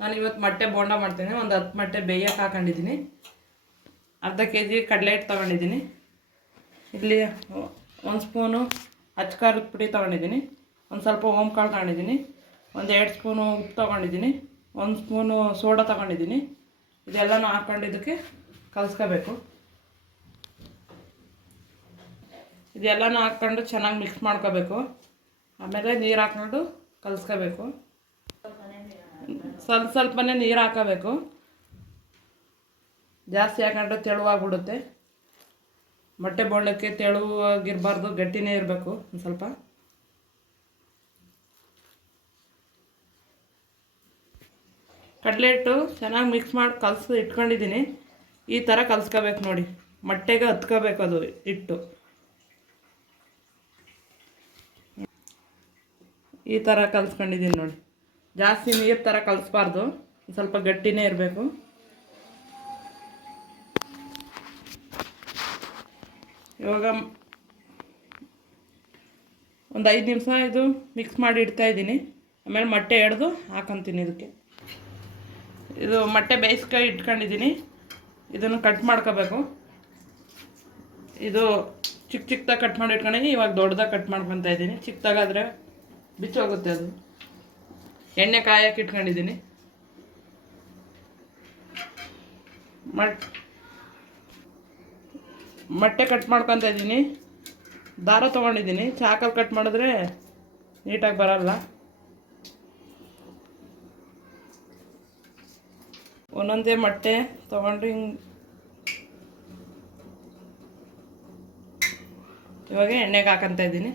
ನಾನು ಇವತ್ತು ಮೊಟ್ಟೆ ಬೋಂಡ ಮಾಡ್ತೀನಿ. ಒಂದು 10 ಮೊಟ್ಟೆ ಬೇಯಕ್ಕೆ ಹಾಕೊಂಡಿದ್ದೀನಿ. ಅರ್ಧ kg ಕಡಲೆ ಹಿಟ್ಟು ತೊಗೊಂಡಿದ್ದೀನಿ. ಇಲ್ಲಿ 1 ಸ್ಪೂನು ಅಚ್ಚಕಾರದ ಪುಡಿ ತೊಗೊಂಡಿದ್ದೀನಿ. ಒಂದು ಸ್ವಲ್ಪ ಓಂಕಾಳು ತೊಗೊಂಡಿದ್ದೀನಿ. ಒಂದು 2 ಸ್ಪೂನು ಉಪ್ಪು ತೊಗೊಂಡಿದ್ದೀನಿ. 1 ಸ್ಪೂನು ಸೋಡಾ ತೊಗೊಂಡಿದ್ದೀನಿ. ಇದೆಲ್ಲನೂ ಹಾಕ್ಕೊಂಡಿದ್ದಕ್ಕೆ ಕಲಿಸ್ಕೋಬೇಕು. ಇದೆಲ್ಲನೂ ಹಾಕ್ಕೊಂಡು ಚೆನ್ನಾಗಿ ಮಿಕ್ಸ್ ಮಾಡ್ಕೋಬೇಕು. ಆಮೇಲೆ ನೀರು ಹಾಕ್ಕೊಂಡು ಕಲಿಸ್ಕೋಬೇಕು. ಸ್ವಲ್ಪನೇ ನೀರು ಹಾಕೋಬೇಕು. ಜಾಸ್ತಿ ಹಾಕೊಂಡ್ರೆ ತೆಳುವಾಗ್ಬಿಡುತ್ತೆ. ಮೊಟ್ಟೆ ಬೋಂಡಕ್ಕೆ ತೆಳುವಾಗಿರಬಾರ್ದು, ಗಟ್ಟಿನೇ ಇರಬೇಕು. ಒಂದು ಸ್ವಲ್ಪ ಕಡಲೆ ಹಿಟ್ಟು ಚೆನ್ನಾಗಿ ಮಿಕ್ಸ್ ಮಾಡಿ ಕಲಸಿ ಇಟ್ಕೊಂಡಿದ್ದೀನಿ. ಈ ಥರ ಕಲಿಸ್ಕೋಬೇಕು ನೋಡಿ. ಮೊಟ್ಟೆಗೆ ಹತ್ಕೋಬೇಕು ಅದು ಹಿಟ್ಟು. ಈ ಥರ ಕಲಿಸ್ಕೊಂಡಿದ್ದೀನಿ ನೋಡಿ. ಜಾಸ್ತಿ ನೀರು ಥರ ಕಲಿಸ್ಬಾರ್ದು, ಸ್ವಲ್ಪ ಗಟ್ಟಿನೇ ಇರಬೇಕು. ಇವಾಗ ಒಂದು 5 ನಿಮಿಷ ಇದು ಮಿಕ್ಸ್ ಮಾಡಿ ಇಡ್ತಾಯಿದ್ದೀನಿ. ಆಮೇಲೆ ಮೊಟ್ಟೆ ಎಡ್ದು ಹಾಕೊತೀನಿ. ಇದು ಮೊಟ್ಟೆ ಬೇಯಿಸ್ಕೊಂಡು ಇಟ್ಕೊಂಡಿದ್ದೀನಿ. ಇದನ್ನು ಕಟ್ ಮಾಡ್ಕೋಬೇಕು. ಇದು ಚಿಕ್ಕದಾಗಿ ಕಟ್ ಮಾಡಿ ಇಟ್ಕೊಂಡಿದ್ದೀನಿ. ಇವಾಗ ದೊಡ್ಡದಾಗಿ ಕಟ್ ಮಾಡ್ಕೊತಾ ಇದ್ದೀನಿ. ಚಿಕ್ಕದಾಗಾದರೆ ಬಿಚ್ಚೋಗುತ್ತೆ ಅದು. ಎಣ್ಣೆ ಕಾಯಕ್ಕೆ ಇಟ್ಕೊಂಡಿದ್ದೀನಿ. ಮೊಟ್ಟೆ ಕಟ್ ಮಾಡ್ಕೊತಾ ಇದ್ದೀನಿ. ದಾರ ತೊಗೊಂಡಿದ್ದೀನಿ. ಚಾಕಲ್ಲಿ ಕಟ್ ಮಾಡಿದ್ರೆ ನೀಟಾಗಿ ಬರಲ್ಲ. ಒಂದೊಂದೇ ಮೊಟ್ಟೆ ತೊಗೊಂಡು ಹಿಂಗೆ ಇವಾಗ ಎಣ್ಣೆಗೆ ಹಾಕೊತಾ ಇದ್ದೀನಿ.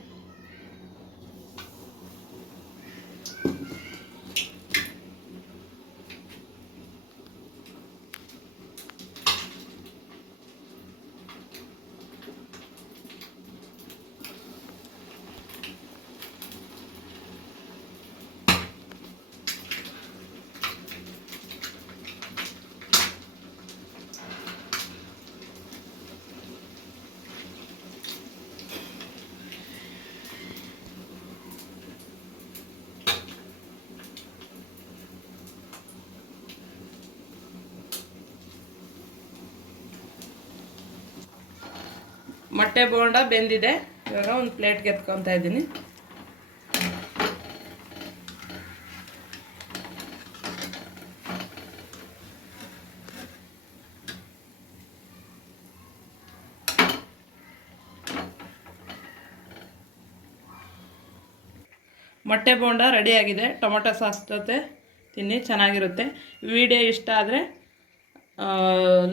ಮೊಟ್ಟೆ ಬೋಂಡ ಬೆಂದಿದೆ. ಇವಾಗ ಒಂದು ಪ್ಲೇಟ್ಗೆ ಎತ್ಕೊತಾ ಇದ್ದೀನಿ. ಮೊಟ್ಟೆ ಬೋಂಡ ರೆಡಿಯಾಗಿದೆ. ಟೊಮೊಟೊ ಸಾಸ್ ಜೊತೆ ತಿನ್ನಿ, ಚೆನ್ನಾಗಿರುತ್ತೆ. ವಿಡಿಯೋ ಇಷ್ಟ ಆದರೆ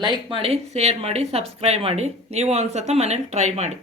ಲೈಕ್ ಮಾಡಿ, ಶೇರ್ ಮಾಡಿ, ಸಬ್ಸ್ಕ್ರೈಬ್ ಮಾಡಿ. ನೀವು ಒಂದು ಸತ ಮನೇಲಿ ಟ್ರೈ ಮಾಡಿ.